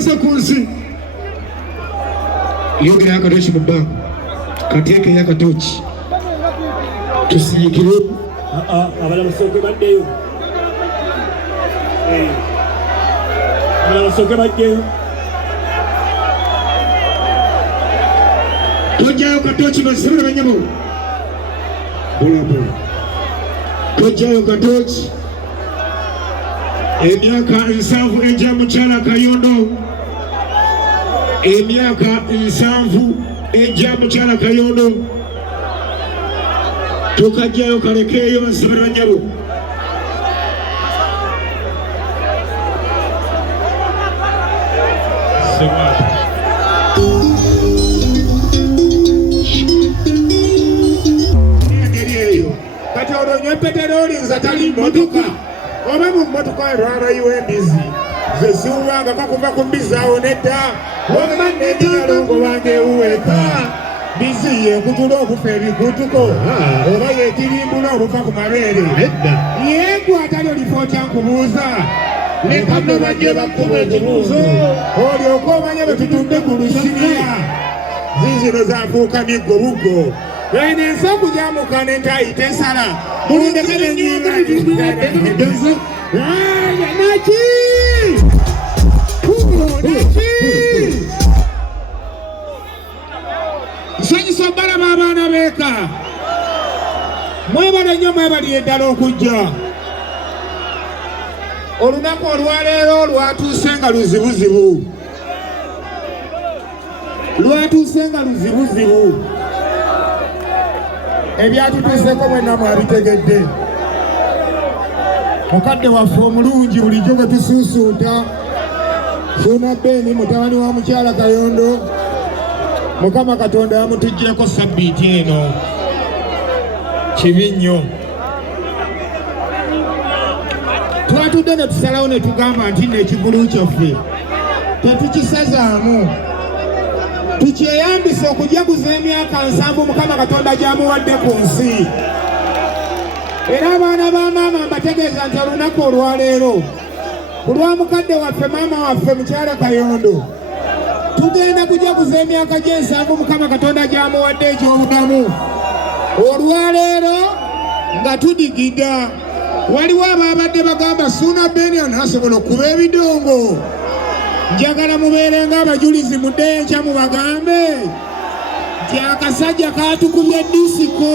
Sasa kunsi yogera yakatochi mubanga kateke yakatochi tusiyikire abala basoke baddeyo abala basoke baddeyo tojayo katochi basibira banyabo bulabu tojayo katochi emyaka 7 ejja mukyala Kayondo emyaka 7 ejja mukyala Kayondo tukajjayo kalekeyo basibira banyabo kati olonye peteroli nzatali motoka oba mu motoka erwara UMBZ zeziwanga kakuva ku mbizi awo nedda omaneti alongo wange uweka bizi yekutula okufa ebikutuko oba yekirimbula obufa ku mabeere yegwatali olipooti ankubuuza leka nno bajje bakkuba ekibuuzo olyoka omanye betutunde ku lusiniya zizino zafuuka miggo buggo ene ensangu gyamukana entayita ensala mulindekere ennyinga naki nsanyusa balaba abaana beeka mwebale nnyo mwebali eddala okujja olunaku olwaleero lwatuuse nga luzibuzibu ebyatutuuseko mwenna mwabitegedde mukadde waffe omulungi bulijjo bwe tusuusuuta Ssuuna Beni mutabani wa mukyala Kayondo Mukama Katonda yamutuggyeko sabbiiti eno kibi nnyo twatudde ne tusalawo ne tugamba nti n'ekigulu kyaffe tetukisazaamu tukyeyambisa okujaguza emyaka 7 Mukama Katonda gyamuwadde ku nsi era abaana ba maama mbategeeza nti olunaku olwaleero kulwa mukadde waffe maama waffe mukyala Kayondo tugenda kujaguza emyaka gye7 Mukama Katonda gyamuwadde egy'obudamu olwaleero nga tudigida waliwo ababadde bagamba Ssuuna Beni anaasobola okuba ebidongo njagala mubeere ng'abajulizi muddeyo enkya mubagambe nti akasajja kaatukubye disiko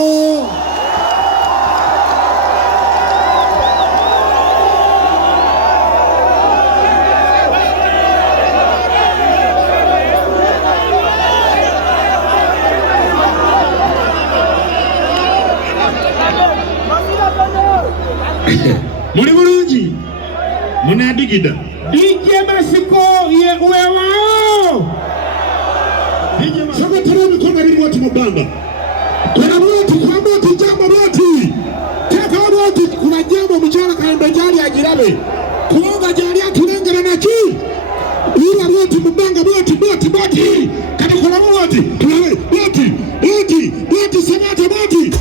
muli bulungi munadigida DJ Masiko ye wewao soko tero mikono biri watu mubanga kuna watu kwamba tujambo watu teka watu kuna jambo mchana kaenda jali ajirabe kuonga jali aturengera naki ila watu mubanga boti kana kuna watu tunawe boti semata boti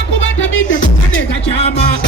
akubata bidde kukane kachama